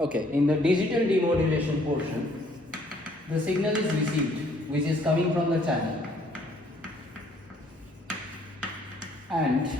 Okay, in the digital demodulation portion, the signal is received which is coming from the channel, and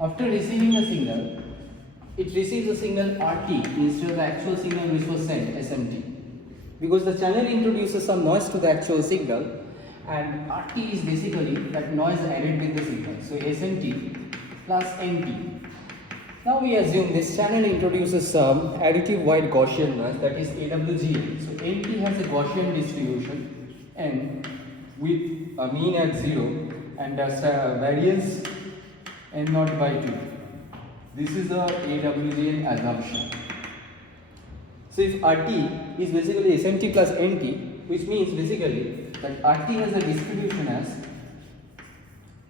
after receiving the signal, it receives the signal RT instead of the actual signal which was sent, SMT, because the channel introduces some noise to the actual signal, and RT is basically that noise added with the signal. So SMT plus NT. Now we assume this channel introduces some additive wide Gaussian noise, that is AWGN. So NT has a Gaussian distribution N with a mean at 0 and a variance N0 by 2. This is the AWGN assumption. So if RT is basically SMT plus NT, which means basically that RT has a distribution as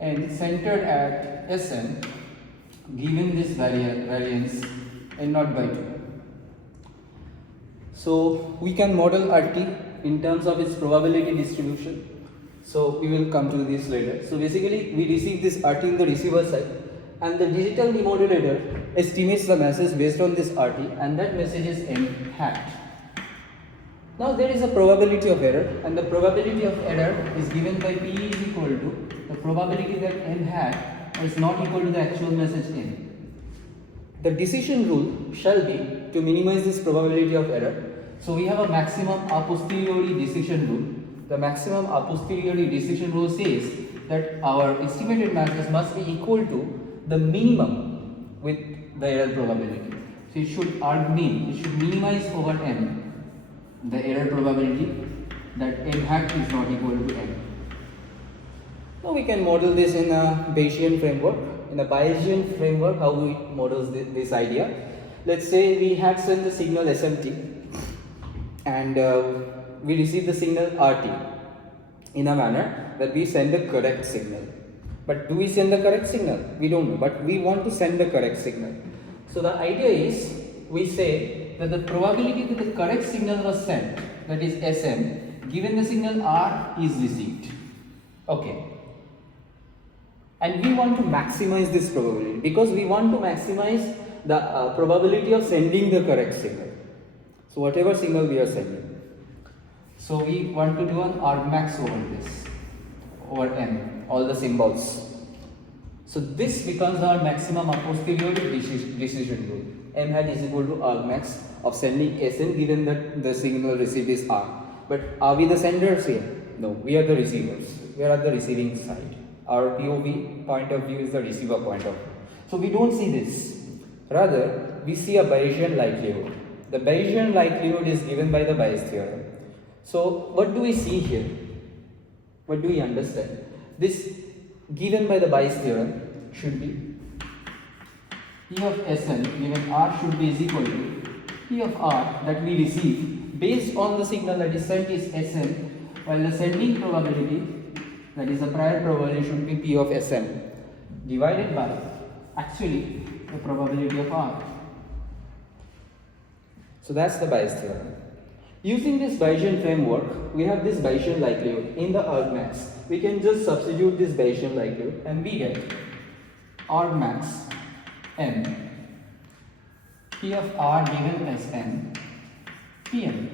N centered at Sn given this variance N0 by 2. So we can model RT in terms of its probability distribution. So we will come to this later. So basically we receive this RT in the receiver side, and the digital demodulator estimates the message based on this RT, and that message is M hat. Now there is a probability of error, and the probability of error is given by P is equal to the probability that M hat is not equal to the actual message N. The decision rule shall be to minimize this probability of error. So we have a maximum a posteriori decision rule. The maximum a posteriori decision rule says that our estimated message must be equal to the minimum with the error probability. So it should argmean, it should minimize over n the error probability that n hat is not equal to n. Now we can model this in a Bayesian framework. In a Bayesian framework, how we model this idea? Let's say we have sent the signal SMT, and we receive the signal RT in a manner that we send the correct signal. But do we send the correct signal? We don't know, but we want to send the correct signal. So the idea is, we say that the probability that the correct signal was sent, that is Sn, given the signal R is received. Okay. And we want to maximize this probability, because we want to maximize the probability of sending the correct signal. So whatever signal we are sending. So we want to do an argmax over this, over n, all the symbols. So this becomes our maximum a posteriori decision rule. M hat is equal to argmax of sending Sn given that the signal received is R. But are we the senders here? No, we are the receivers. We are at the receiving side. Our POV point of view is the receiver point of view. So we don't see this. Rather, we see a Bayesian likelihood. The Bayesian likelihood is given by the Bayes theorem. So what do we see here? What do we understand? This given by the Bayes theorem should be P of Sn given R should be is equal to P of R that we receive based on the signal that is sent is Sn, while the sending probability, that is the prior probability, should be P of Sn divided by actually the probability of R. So that's the Bayes theorem. Using this Bayesian framework, we have this Bayesian likelihood in the argmax. We can just substitute this Bayesian likelihood and we get argmax n P of R given as n Pn.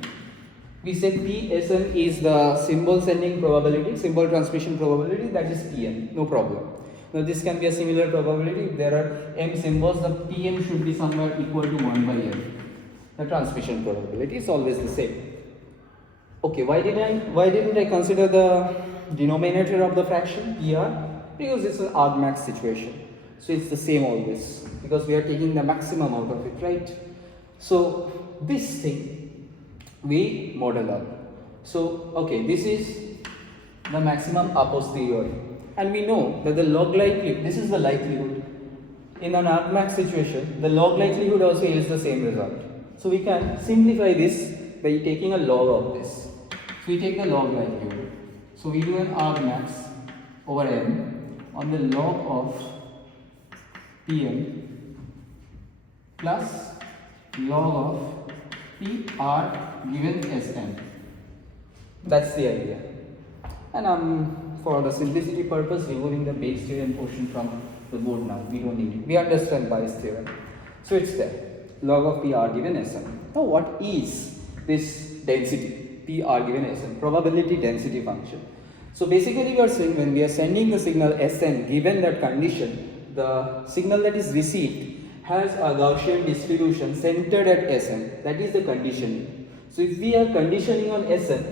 We say Psn is the symbol sending probability, symbol transmission probability, that is Pn, no problem. Now this can be a similar probability. If there are m symbols, the Pm should be somewhere equal to 1 by n. The transmission probability is always the same. Okay, why didn't I consider the denominator of the fraction PR? Because it's an argmax situation. So it's the same always, because we are taking the maximum out of it, right? So this thing we model up. So okay, this is the maximum a posteriori, and we know that the log likelihood, this is the likelihood. In an argmax situation, the log likelihood also yields the same result. So we can simplify this by taking a log of this. So we take the log likelihood. So we do an argmax over n on the log of Pm plus log of PR given Sn. That's the idea. And I'm, for the simplicity purpose, removing the Bayes theorem portion from the board now. We don't need it. We understand Bayes theorem. So it's there. log of P r given Sn. Now what is this density P r given Sn? Probability density function. So basically we are saying when we are sending the signal Sn given that condition, the signal that is received has a Gaussian distribution centered at Sn. That is the conditioning. So if we are conditioning on Sn,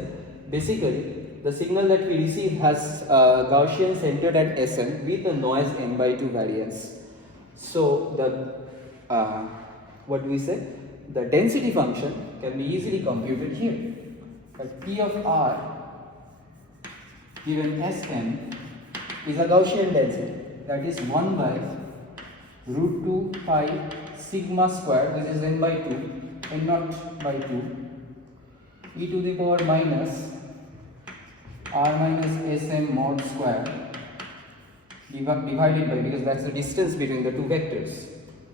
basically the signal that we receive has Gaussian centered at Sn with a noise n by 2 variance. So the what do we say? The density function can be easily computed here. But P of r given Sn is a Gaussian density, that is 1 by root 2 pi sigma square, this is n by 2, n naught by 2, e to the power minus r minus Sm mod square divided by, because that's the distance between the two vectors,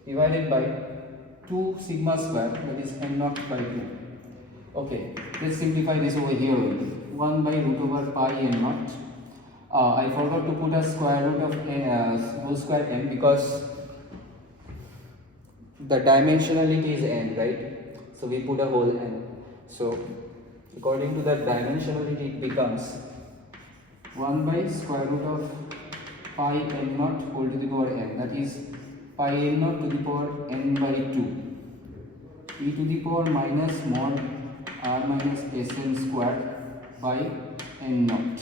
divided by 2 sigma square, that is n naught by 2. Okay, let's simplify this over here only. 1 by root over pi n naught. I forgot to put a square root of n, whole square n, because the dimensionality is n, right? So we put a whole n. So according to that dimensionality, it becomes 1 by square root of pi n naught whole to the power n, that is pi n naught to the power n by 2, e to the power minus mod r minus Sn squared by n naught.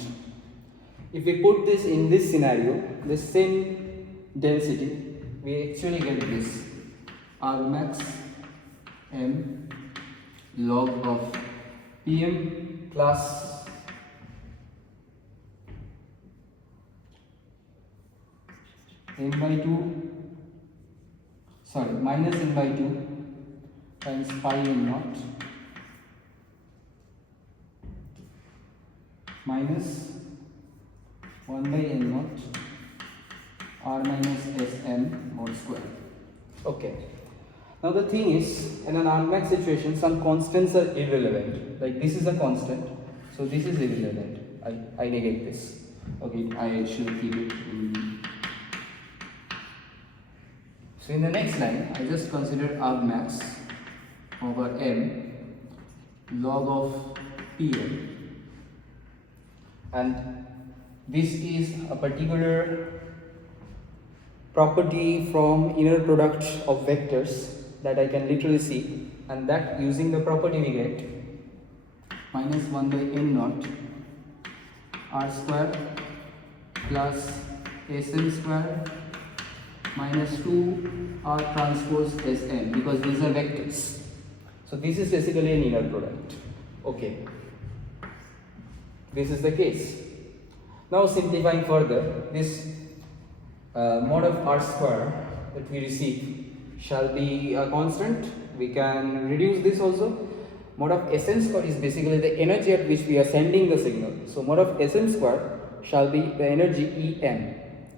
If we put this in this scenario, the same density, we actually get this r max m log of Pm plus n by 2, sorry, minus n by 2 times pi n naught minus 1 by n naught r minus Sn mod square. Okay. Now the thing is, in an Armax situation, some constants are irrelevant. Like this is a constant, so this is irrelevant. I negate this. Okay, I should keep it. So in the next line, I just consider Armax over m log of Pm, and this is a particular property from inner product of vectors that I can literally see, and that using the property we get minus 1 by n naught r square plus Sn square minus 2 r transpose Sn, because these are vectors. So this is basically an inner product. Okay, this is the case. Now simplifying further, this mod of r square that we receive shall be a constant. We can reduce this also. Mod of Sn square is basically the energy at which we are sending the signal. So mod of Sn square shall be the energy En.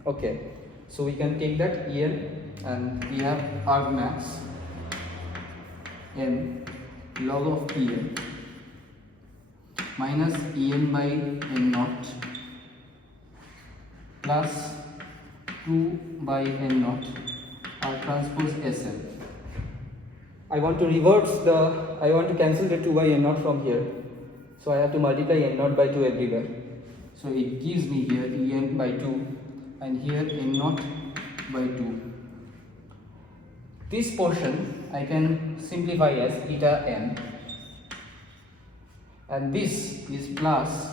Okay, so we can take that En, and we have R max m log of Pm minus En by n naught plus 2 by n naught r transpose Sn. I want to cancel the 2 by n naught from here, so I have to multiply n naught by 2 everywhere. So it gives me here En by 2 and here n naught by 2. This portion I can simplify as eta n, and this is plus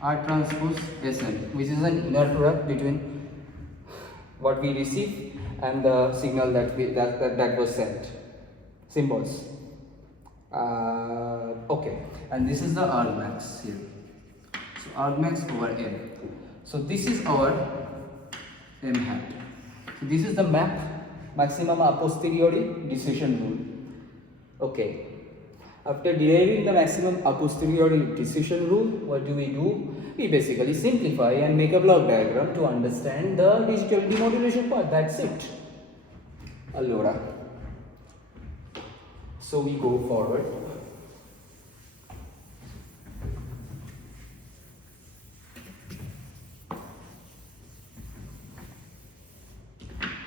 R transpose Sn, which is an inner product between what we receive and the signal that was sent. Symbols. Okay, and this is the R max here. So R max over M. So this is our M hat. So this is the maximum a posteriori decision rule. Okay. After deriving the maximum a posteriori decision rule, what do? We basically simplify and make a block diagram to understand the digital demodulation part. That's it. Allora. So we go forward.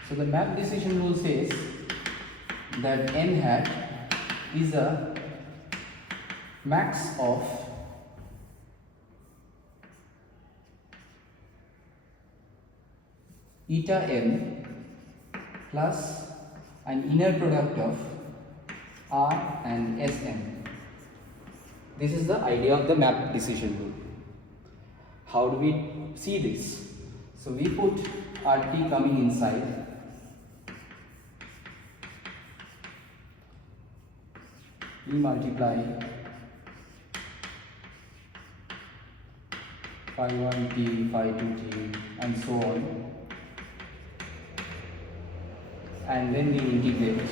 So the map decision rule says that n hat is a max of eta m plus an inner product of R and Sm. This is the idea of the map decision rule. How do we see this? So we put RT coming inside, we multiply phi 1t, phi 2t and so on, and then we integrate.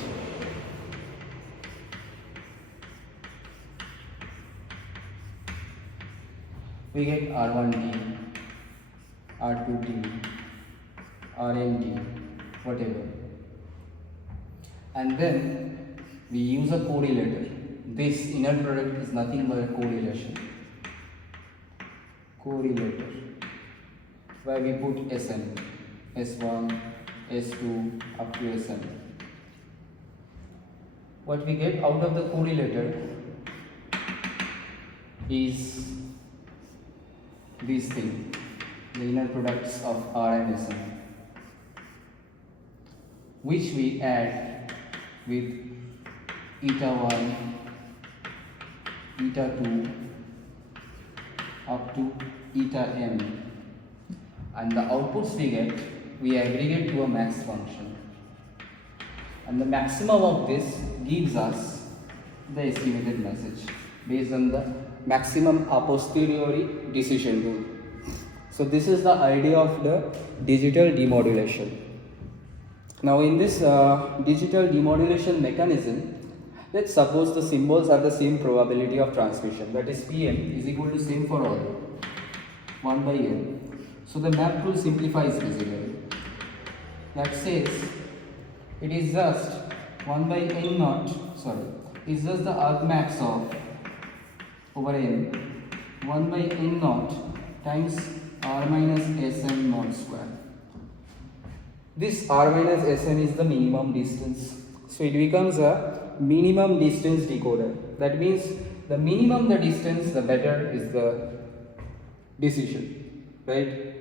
We get R1t, R2t, Rnt, whatever. And then we use a correlator. This inner product is nothing but a correlation. Correlator, where we put Sn, S1, S2 up to Sn. What we get out of the correlator is this thing, the inner products of R and Sn, which we add with eta 1, eta 2 up to eta m, and the outputs we get, we aggregate to a max function, and the maximum of this gives us the estimated message based on the maximum a posteriori decision rule. So this is the idea of the digital demodulation. Now in this digital demodulation mechanism, let's suppose the symbols are the same probability of transmission, that is Pm is equal to same for all, 1 by n. So the map rule simplifies basically. That says it is just 1 by n naught, is just the argmax of over n 1 by n naught times r minus Sn naught square. This r minus Sn is the minimum distance. So it becomes a minimum distance decoder. That means the minimum the distance, the better is the decision, right?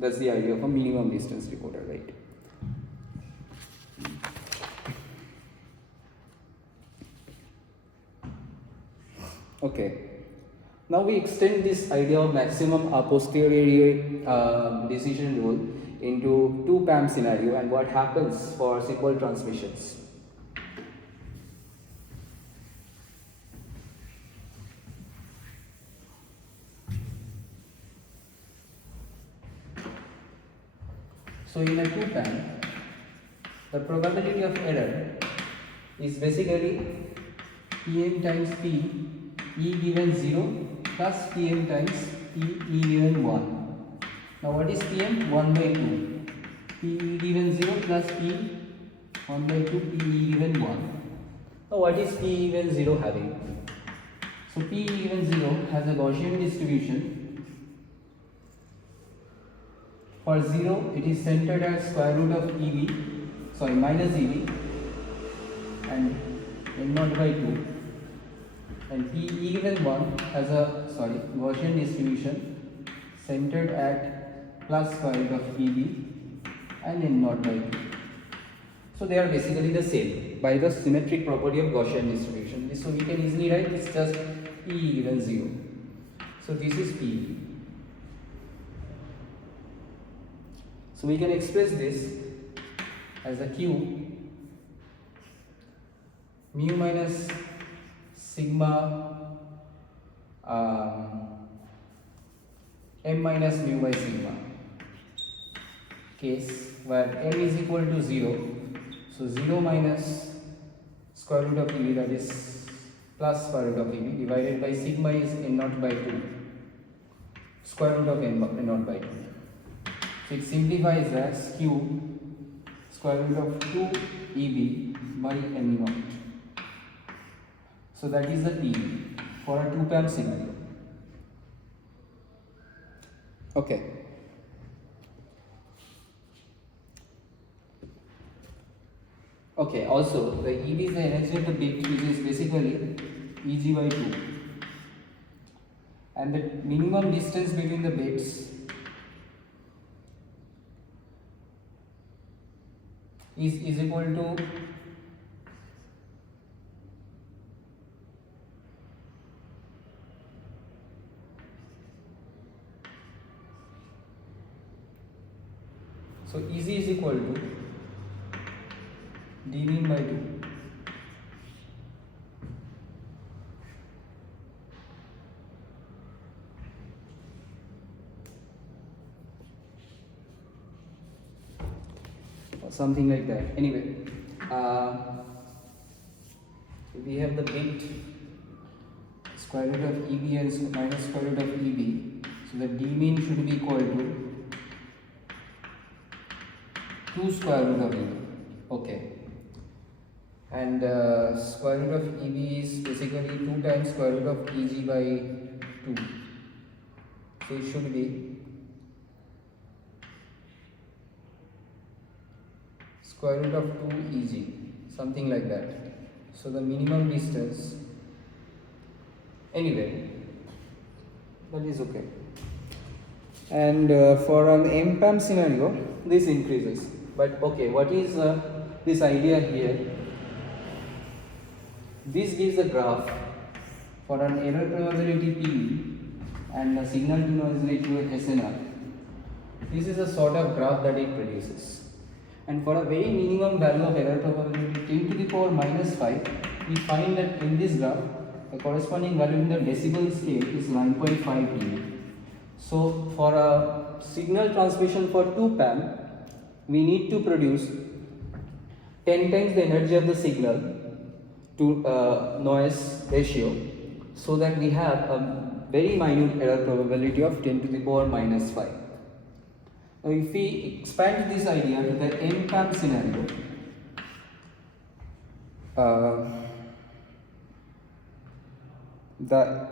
That's the idea of a minimum distance decoder, right? Okay. Now we extend this idea of maximum a posteriori decision rule into 2-PAM scenario and what happens for symbol transmissions. So in a 2-PAM, the probability of error is basically Pm times P E given 0 plus Pm times P E given 1. Now what is Pm? 1 by 2. P E given 0 plus P 1 by 2 P E given 1. Now what is P E given 0 having? So P E given 0 has a Gaussian distribution. For 0 it is centered at square root of minus EV and n0 by 2. And P E given 1 has a Gaussian distribution centered at plus square root of EB and n0 by 2. So they are basically the same by the symmetric property of Gaussian distribution. So we can easily write it's just P E given 0. So this is P. So we can express this as a Q mu minus sigma m minus mu by sigma case where m is equal to 0. So 0 minus square root of EV, that is plus square root of EV, divided by sigma is n0 by 2 square root of n0 by 2. So it simplifies as Q square root of 2 EB by n0. So that is the P for a 2-PAM scenario. Okay. Okay, also the EB is the energy of the bit, which is basically Eg by 2, and the minimum distance between the bits is equal to so Eg is equal to d mean by 2. Or something like that. Anyway, we have the bit square root of EB and minus square root of EB. So the d mean should be equal to 2 square root of EB. Okay. And square root of EB is basically 2 times square root of EG by 2. So it should be square root of 2 EG, something like that. So the minimum distance, anyway, that is okay. And for an M-PAM scenario, this increases. But okay, what is this idea here? This gives a graph for an error probability P and a signal to noise ratio SNR. This is a sort of graph that it produces. And for a very minimum value of error probability 10 to the power minus 5, we find that in this graph, the corresponding value in the decibel scale is 9.5 dB. So for a signal transmission for 2 PAM, we need to produce 10 times the energy of the signal to noise ratio, so that we have a very minute error probability of 10 to the power minus 5. Now if we expand this idea to the M-PAM scenario, the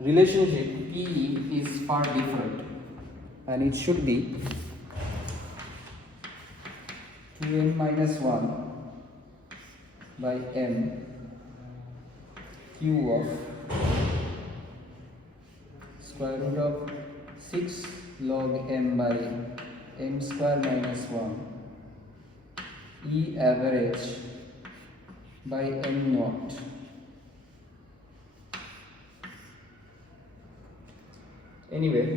relationship PE is far different, and it should be 2n minus 1 by m q of square root of 6 log m by m square minus 1 E average by m naught. Anyway,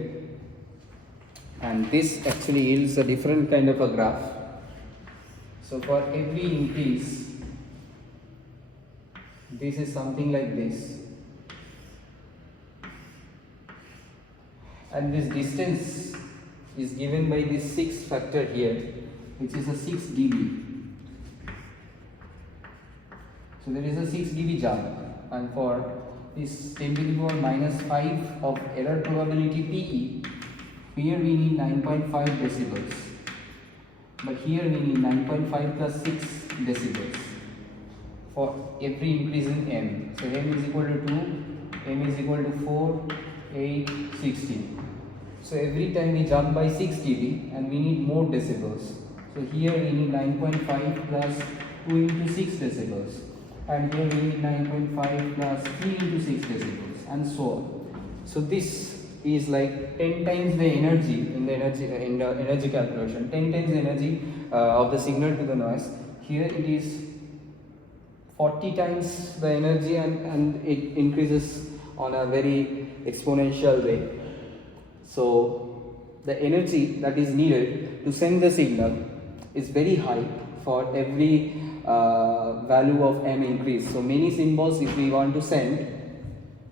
and this actually yields a different kind of a graph. So for every increase, this is something like this, and this distance is given by this 6 factor here, which is a 6 dB. So there is a 6 dB jump, and for this 10 to the power minus 5 of error probability PE, here we need 9.5 decibels, but here we need 9.5 plus 6 decibels for every increase in m. So m is equal to 2, m is equal to 4, 8, 16. So every time we jump by 6 dB and we need more decibels. So here we need 9.5 plus 2 into 6 decibels, and here we need 9.5 plus 3 into 6 decibels, and so on. So this is like 10 times the energy in the energy calculation, 10 times the energy of the signal to the noise. Here it is 40 times the energy, and it increases on a very exponential way. So the energy that is needed to send the signal is very high for every value of m increase. So many symbols if we want to send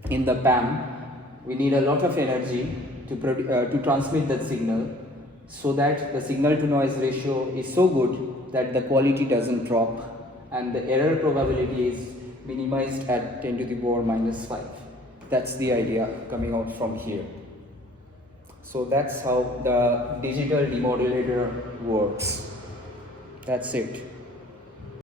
in the PAM, we need a lot of energy to transmit that signal, so that the signal to noise ratio is so good that the quality doesn't drop and the error probability is minimized at 10 to the power minus 5. That's the idea coming out from here. So that's how the digital demodulator works. That's it.